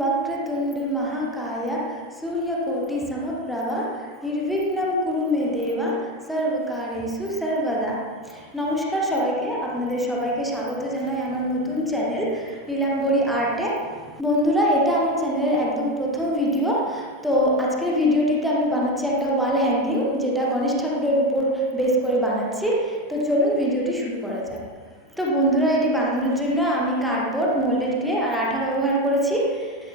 वक्रतुंड महाकाय सूर्यकोटि समप्रभा निर्विघ्नं कुरु मे देवा सर्वकार्येषु सर्वदा। नमस्कार सबाइके, आपनादेर सबाइके स्वागत जानाई आमार नतून चैनल नीलाम्बरी आर्टे। बंधुरा एटा आमार चैनेलेर एकदम प्रथम भिडियो। तो आजकेर भिडियोटिते आमि बानाচ্ছি একটা ওয়াল হ্যাঙ্গিং, যেটা গণেশ ঠাকুরের উপর বেস করে বানাচ্ছি। তো চলুন ভিডিওটি শুরু করা যাক। তো বন্ধুরা, এটি বানানোর জন্য আমি কার্ডবোর্ড, মোল্ডেড ক্লে আর আঠা ব্যবহার করেছি।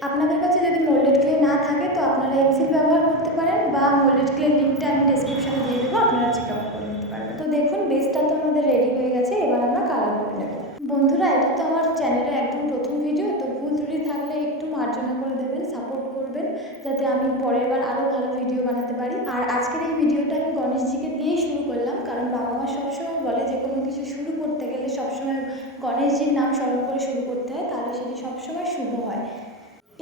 আপনাদের কাছে যদি মোল্ডেড ক্লে না থাকে তো আপনারা এমসিল ব্যবহার করতে পারেন, বা মোল্ডেড ক্লের লিঙ্কটা আমি ডেসক্রিপশনে দিয়ে দেবো, আপনারা চেক আউট করে নিতে পারবেন। তো দেখুন, বেসটা তো আমাদের রেডি হয়ে গেছে, এবার আমরা কালার করে নেব। বন্ধুরা, এটা তো আমার চ্যানেলের একদম প্রথম ভিডিও, তো ভুল ত্রুটি থাকলে একটু মার্জনা করে দেবেন, সাপোর্ট করবেন, যাতে আমি পরের বার আরও ভালো ভিডিও বানাতে পারি। আর আজকের এই ভিডিওটা আমি গণেশজিকে দিয়েই শুরু করলাম, কারণ বাবা মা সবসময় বলে যে কোনো কিছু শুরু করতে গেলে সবসময় গণেশজির নাম স্মরণ করে শুরু করতে হয়, তাহলে সেটি সবসময় শুভ হয়।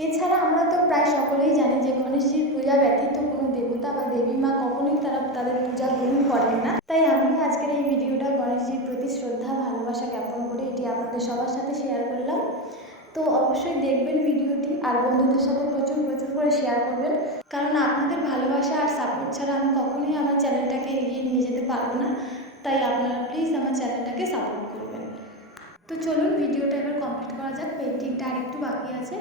এছাড়া আমরা তো প্রায় সকলেই জানি যে গণেশজির পূজা ব্যতীত কোনো দেবতা বা দেবী মা কখনোই তাদের পূজা গ্রহণ করেন না। তাই আমি আজকের এই ভিডিওটা গণেশজির প্রতি শ্রদ্ধা ভালোবাসা জ্ঞাপন করে এটি আপনাদের সবার সাথে শেয়ার করলাম। তো অবশ্যই দেখবেন ভিডিওটি, আর বন্ধুদের সাথে প্রচুর করে শেয়ার করবেন, কারণ আপনাদের ভালোবাসা আর সাপোর্ট ছাড়া আমি কখনোই আমার চ্যানেলটাকে এগিয়ে নিয়ে যেতে পারবো না। তাই আপনারা প্লিজ আমার চ্যানেলটাকে সাপোর্ট করবেন। তো চলুন ভিডিওটা এবার কমপ্লিট করা যাক, পেন্টিংটা আর একটু বাকি আছে।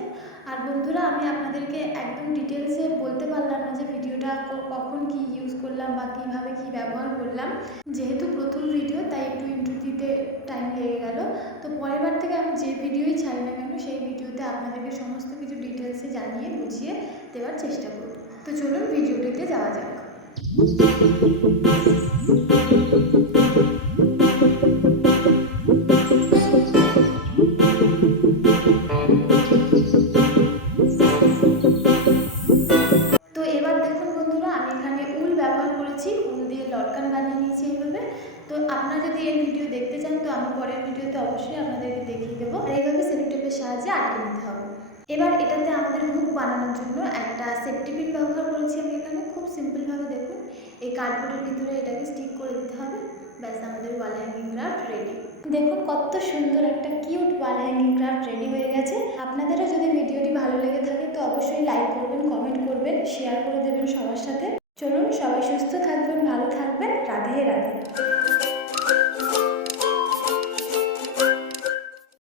আর বন্ধুরা, আমি আপনাদেরকে একদম ডিটেলসে বলতে পারলাম না যে ভিডিওটা কখন কি ইউজ করলাম বা কীভাবে কী ব্যবহার করলাম। যেহেতু প্রথম ভিডিও, তাই একটু ইন্ট্রো দিতে টাইম লেগে গেল। তো পরের বার থেকে আমি যে ভিডিওই ছাড়ি না কেন, সেই ভিডিওতে আপনাদেরকে সমস্ত কিছু ডিটেলসে জানিয়ে বুঝিয়ে দেওয়ার চেষ্টা করব। তো চলুন ভিডিওটিতে যাওয়া যাক। তো এবার দেখুন বন্ধুরা, আমি এখানে উল ব্যবহার করেছি, উল দিয়ে লটকান বানিয়ে নিয়েছি এইভাবে। তো আপনারা যদি এই ভিডিও দেখতে চান তো আমি পরের ভিডিওতে অবশ্যই আপনাদেরকে দেখিয়ে দেবো। আর এইভাবে সেলো টেপের সাহায্যে আটকে নিতে হবে। এবার এটাতে আমাদের হুক বানানোর জন্য একটা সেফটি পিন ব্যবহার করেছি আমি এখানে। খুব সিম্পলভাবে দেখুন, এই কার্ডবোর্ডের ভিতরে এটাকে স্টিক করে দিতে হবে। ব্যাস, আমাদের ওয়াল হ্যাঙ্গিং ক্রাফট রেডি। দেখুন কত সুন্দর একটা cute wall hanging craft ready হয়ে গেছে। আপনাদেরও যদি ভিডিওটি ভালো লেগে থাকে তো অবশ্যই লাইক করবেন, কমেন্ট করবেন, শেয়ার করে দেবেন সবার সাথে। চলুন, সবাই সুস্থ থাকবেন, ভালো থাকবেন। রাধে রাধে।